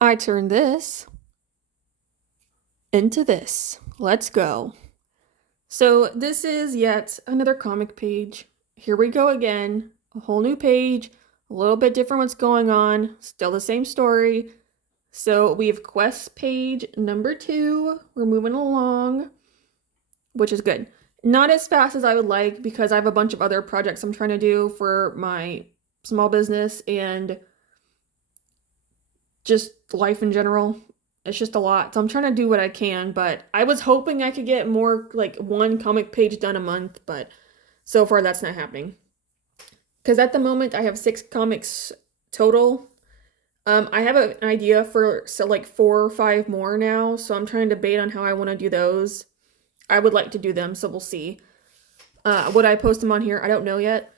I turn this into this. Let's go. So, this is yet another comic page. Here we go again. A whole new page, a little bit different what's going on, still the same story. So, we have quest page number 2. We're moving along, which is good. Not as fast as I would like because I have a bunch of other projects I'm trying to do for my small business and just life in general. It's just a lot. So I'm trying to do what I can, but I was hoping I could get more like one comic page done a month, but so far that's not happening. Because at the moment I have 6 comics total. I have an idea for like 4 or 5 more now, so I'm trying to debate on how I want to do those. I would like to do them, so we'll see. Would I post them on here? I don't know yet,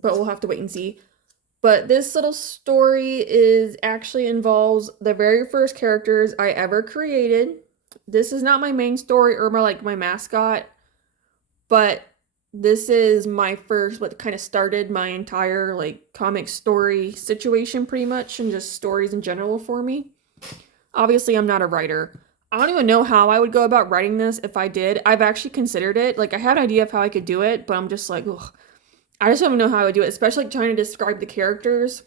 but we'll have to wait and see. But this little story is actually involves the very first characters I ever created. This is not my main story or my mascot, but this is my first what kind of started my entire like comic story situation pretty much and just stories in general for me. Obviously, I'm not a writer. I don't even know how I would go about writing this if I did. I've actually considered it. Like I had an idea of how I could do it, but I'm just like, ugh, I just don't know how I would do it, especially trying to describe the characters.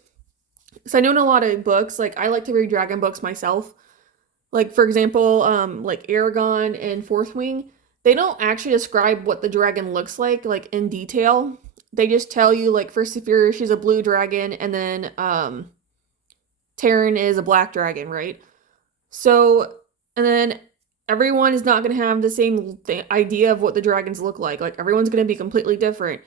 Because I know in a lot of books, like I like to read dragon books myself. Like for example, like Aragon and Fourth Wing, they don't actually describe what the dragon looks like in detail. They just tell you like for Saphira, she's a blue dragon, and then Terran is a black dragon, right? So, and then everyone is not going to have the same idea of what the dragons look like. Like everyone's going to be completely different.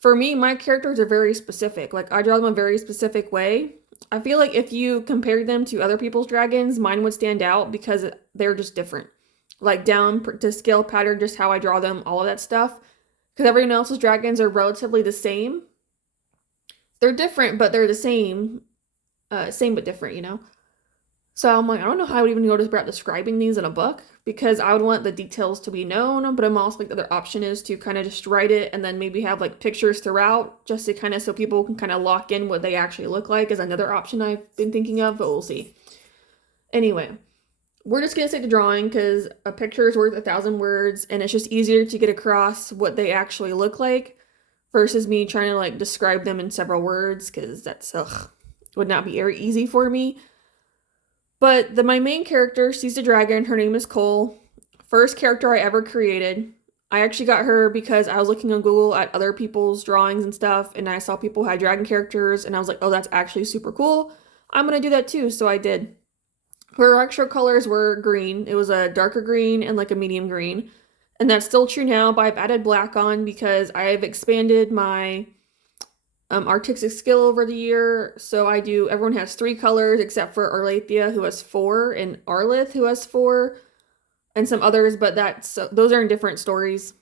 For me, my characters are very specific. Like I draw them a very specific way. I feel like if you compared them to other people's dragons, mine would stand out because they're just different. Like down to scale pattern, just how I draw them, all of that stuff. Because everyone else's dragons are relatively the same. They're different, but they're the same. Same but different. So I'm like, I don't know how I would even go about describing these in a book because I would want the details to be known, but I'm also like the other option is to kind of just write it and then maybe have like pictures throughout just to kind of so people can kind of lock in what they actually look like is another option I've been thinking of, but we'll see. Anyway, we're just gonna stick to drawing because a picture is worth 1,000 words and it's just easier to get across what they actually look like versus me trying to like describe them in several words because that's would not be very easy for me. But my main character, she's the dragon. Her name is Cole. First character I ever created. I actually got her because I was looking on Google at other people's drawings and stuff, and I saw people had dragon characters, and I was like, oh, that's actually super cool. I'm gonna do that too, so I did. Her actual colors were green. It was a darker green and like a medium green. And that's still true now, but I've added black on because I've expanded my artistic skill over the year. So everyone has 3 colors except for Arlathea, who has 4, and Arlith, who has 4, and some others, but those are in different stories.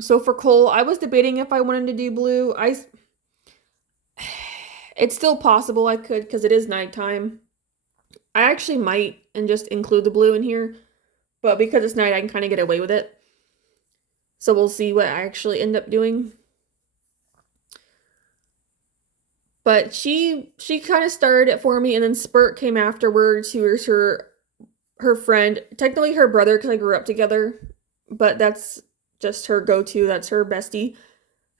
So for Cole, I was debating if I wanted to do blue. It's still possible I could because it is nighttime. I actually might and just include the blue in here, but because it's night, I can kind of get away with it. So we'll see what I actually end up doing. But she kind of started it for me, and then Spurt came afterwards, who was her friend, technically her brother because I grew up together, but that's just her go-to. That's her bestie.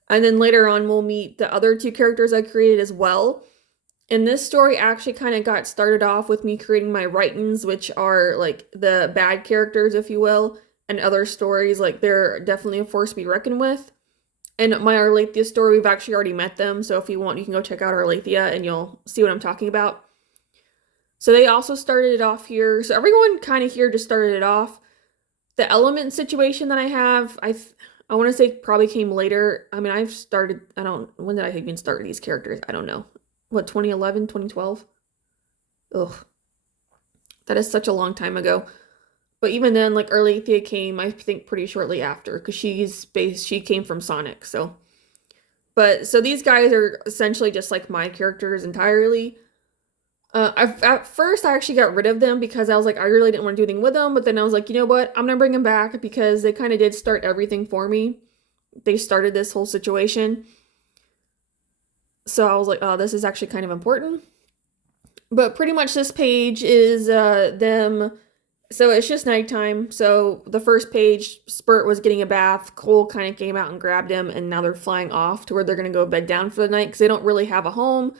And then later on, we'll meet the other 2 characters I created as well. And this story actually kind of got started off with me creating my write-ins, which are like the bad characters, if you will, and other stories. Like they're definitely a force to be reckoned with. And my Arlathea story, we've actually already met them, so if you want, you can go check out Arlathea and you'll see what I'm talking about. So they also started it off here. So everyone kind of here just started it off. The element situation that I have, I want to say probably came later. I mean, when did I even start these characters? I don't know. What, 2011, 2012? Ugh, that is such a long time ago. But even then, like Arlathea came, I think, pretty shortly after because she came from Sonic. So these guys are essentially just like my characters entirely. At first, I actually got rid of them because I was like, I really didn't want to do anything with them. But then I was like, you know what? I'm gonna bring them back because they kind of did start everything for me. They started this whole situation. So I was like, oh, this is actually kind of important. But pretty much this page is them. So it's just nighttime. So the first page, Spurt was getting a bath. Cole kind of came out and grabbed him, and now they're flying off to where they're going to go bed down for the night because they don't really have a home.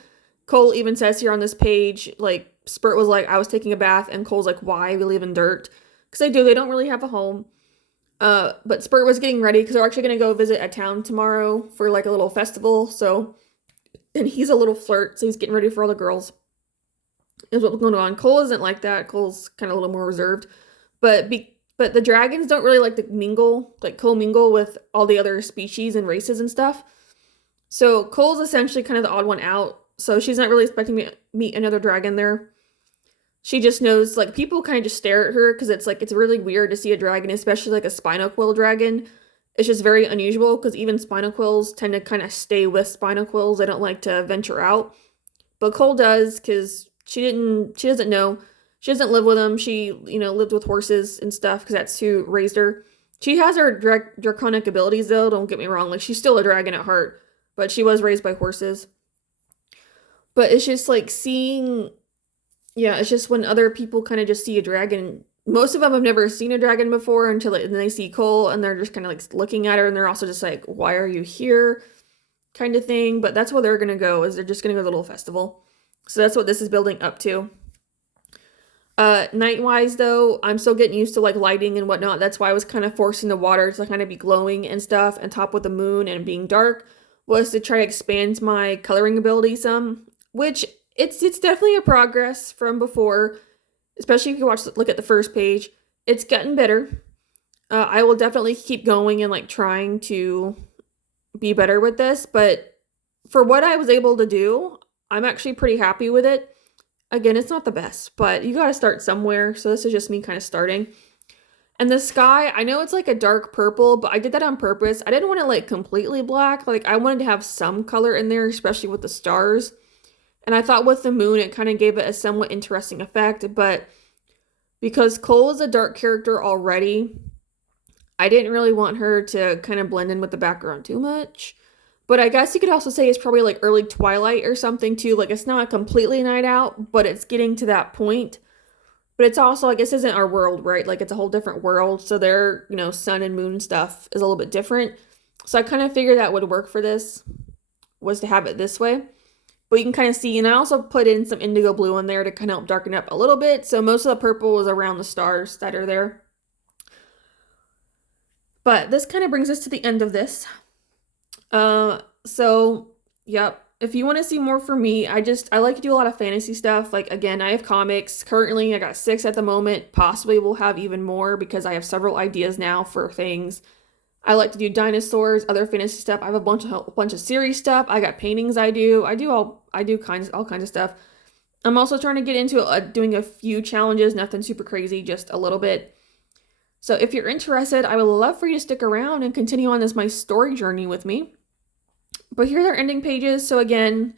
Cole even says here on this page, like, Spurt was like, I was taking a bath, and Cole's like, why? We live in dirt. Because they do. They don't really have a home. But Spurt was getting ready because they're actually going to go visit a town tomorrow for like a little festival. So, and he's a little flirt, so he's getting ready for all the girls is what's going on. Cole isn't like that. Cole's kind of a little more reserved, but the dragons don't really like to mingle, like co-mingle with all the other species and races and stuff. So Cole's essentially kind of the odd one out. So she's not really expecting me to meet another dragon there. She just knows, like, people kind of just stare at her because it's like it's really weird to see a dragon, especially like a spinoquill dragon. It's just very unusual because even spinoquills tend to kind of stay with spinoquills. They don't like to venture out. But Cole does because she doesn't know. She doesn't live with them. She, lived with horses and stuff because that's who raised her. She has her draconic abilities though, don't get me wrong. Like, she's still a dragon at heart, but she was raised by horses. But it's just like seeing, yeah, it's just when other people kind of just see a dragon. Most of them have never seen a dragon before until they see Cole, and they're just kind of like looking at her, and they're also just like, why are you here? Kind of thing. But that's where they're going to go, is they're just going to go to the little festival. So that's what this is building up to. Night-wise, though, I'm still getting used to, like, lighting and whatnot. That's why I was kind of forcing the water to kind of be glowing and stuff, and top with the moon and being dark, was to try to expand my coloring ability some, which it's definitely a progress from before, especially if you look at the first page. It's gotten better. I will definitely keep going and, like, trying to be better with this, but for what I was able to do, I'm actually pretty happy with it. Again, it's not the best, but you gotta start somewhere, so this is just me kind of starting. And the sky, I know it's like a dark purple, but I did that on purpose. I didn't want it like completely black. Like, I wanted to have some color in there, especially with the stars. And I thought with the moon, it kind of gave it a somewhat interesting effect, but because Cole is a dark character already, I didn't really want her to kind of blend in with the background too much. But I guess you could also say it's probably like early twilight or something too. Like, it's not completely night out, but it's getting to that point. But it's also like, this isn't our world, right? Like, it's a whole different world. So their, sun and moon stuff is a little bit different. So I kind of figured that would work for this, was to have it this way. But you can kind of see, and I also put in some indigo blue in there to kind of help darken up a little bit. So most of the purple is around the stars that are there. But this kind of brings us to the end of this. So, yep. If you want to see more from me, I like to do a lot of fantasy stuff. Like, again, I have comics. Currently, I got 6 at the moment. Possibly we'll have even more because I have several ideas now for things. I like to do dinosaurs, other fantasy stuff. I have a bunch of series stuff. I got paintings I do. I do all kinds of stuff. I'm also trying to get into doing a few challenges, nothing super crazy, just a little bit. So if you're interested, I would love for you to stick around and continue on my story journey with me. But here's our ending pages. So again,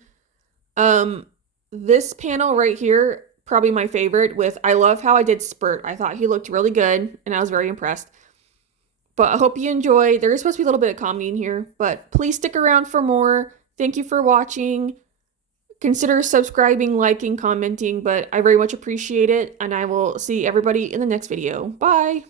this panel right here, probably my favorite, with I love how I did Spurt. I thought he looked really good, and I was very impressed. But I hope you enjoy. There is supposed to be a little bit of comedy in here, but please stick around for more. Thank you for watching. Consider subscribing, liking, commenting, but I very much appreciate it, and I will see everybody in the next video. Bye!